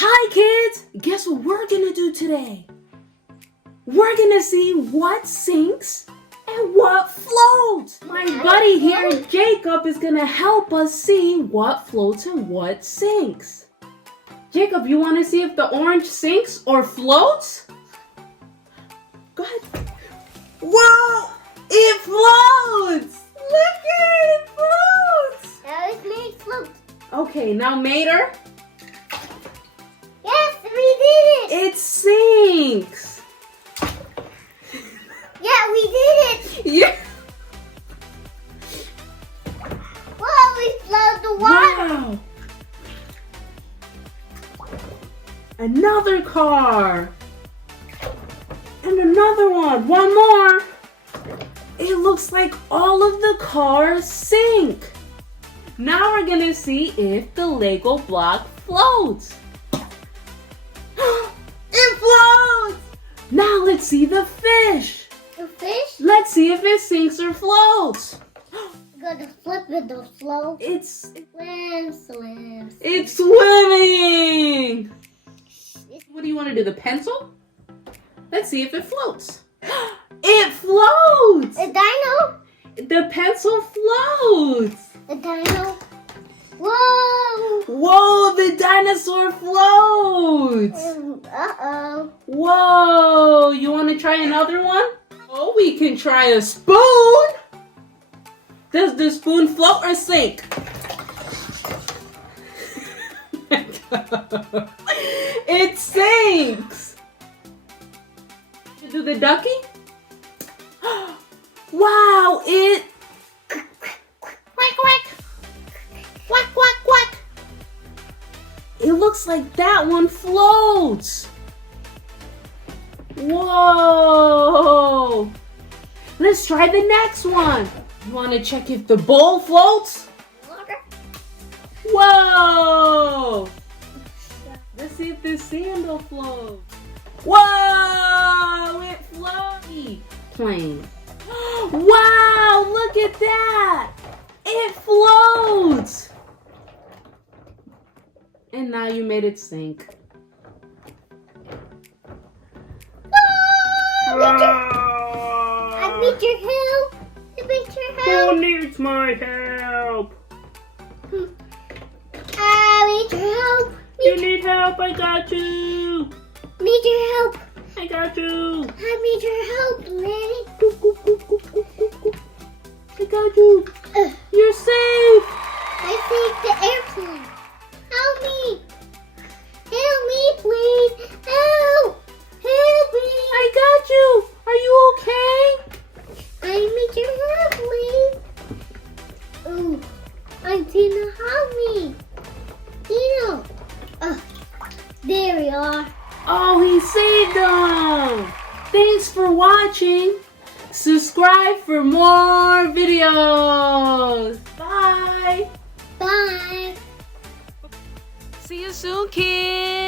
Hi kids! Guess what we're gonna do today? We're gonna see what sinks and what floats. My buddy here, Jacob, is gonna help us see what floats and what sinks. Jacob, you wanna see if the orange sinks or floats? Go ahead. Whoa! It floats! Look at it, it floats! Now it's made float. Okay, now Mater. Yes, we did it! It sinks! Yeah, we did it! Yeah! Whoa, we flowed the water! Wow! Another car! And another one! One more! It looks like all of the cars sink! Now we're gonna see if the Lego block floats! It floats! Now let's see the fish! The fish? Let's see if it sinks or floats! You gotta flip it to float. It's Swim. It's swimming! What do you want to do, the pencil? Let's see if it floats. It floats! A dino? The pencil floats! A dino? Whoa! Whoa, the dinosaur floats! Uh-oh. Whoa, you want to try another one? Oh, we can try a spoon! Does the spoon float or sink? It sinks! You do the ducky? Wow, it... Quack, quack! Quack, quack, quack! It looks like that one floats! Whoa! Let's try the next one! You want to check if the bowl floats? Whoa! Let's see if this sandal floats. Whoa! It floaty. Plane. Wow! Look at that! It floats! And now you made it sink. I need your help. I need your help. Who needs my help? I need your help. You need help, I got you! Need your help. I got you! I need your help, Lenny. I got you! You're safe! I saved the airplane. Help me. Help me, please. Help. Help me. I got you! Are you okay? I need your help, please. Oh, I didn't help me. Dino. There we are. Oh, he saved them! Thanks for watching! Subscribe for more videos! Bye! Bye. See you soon, kids!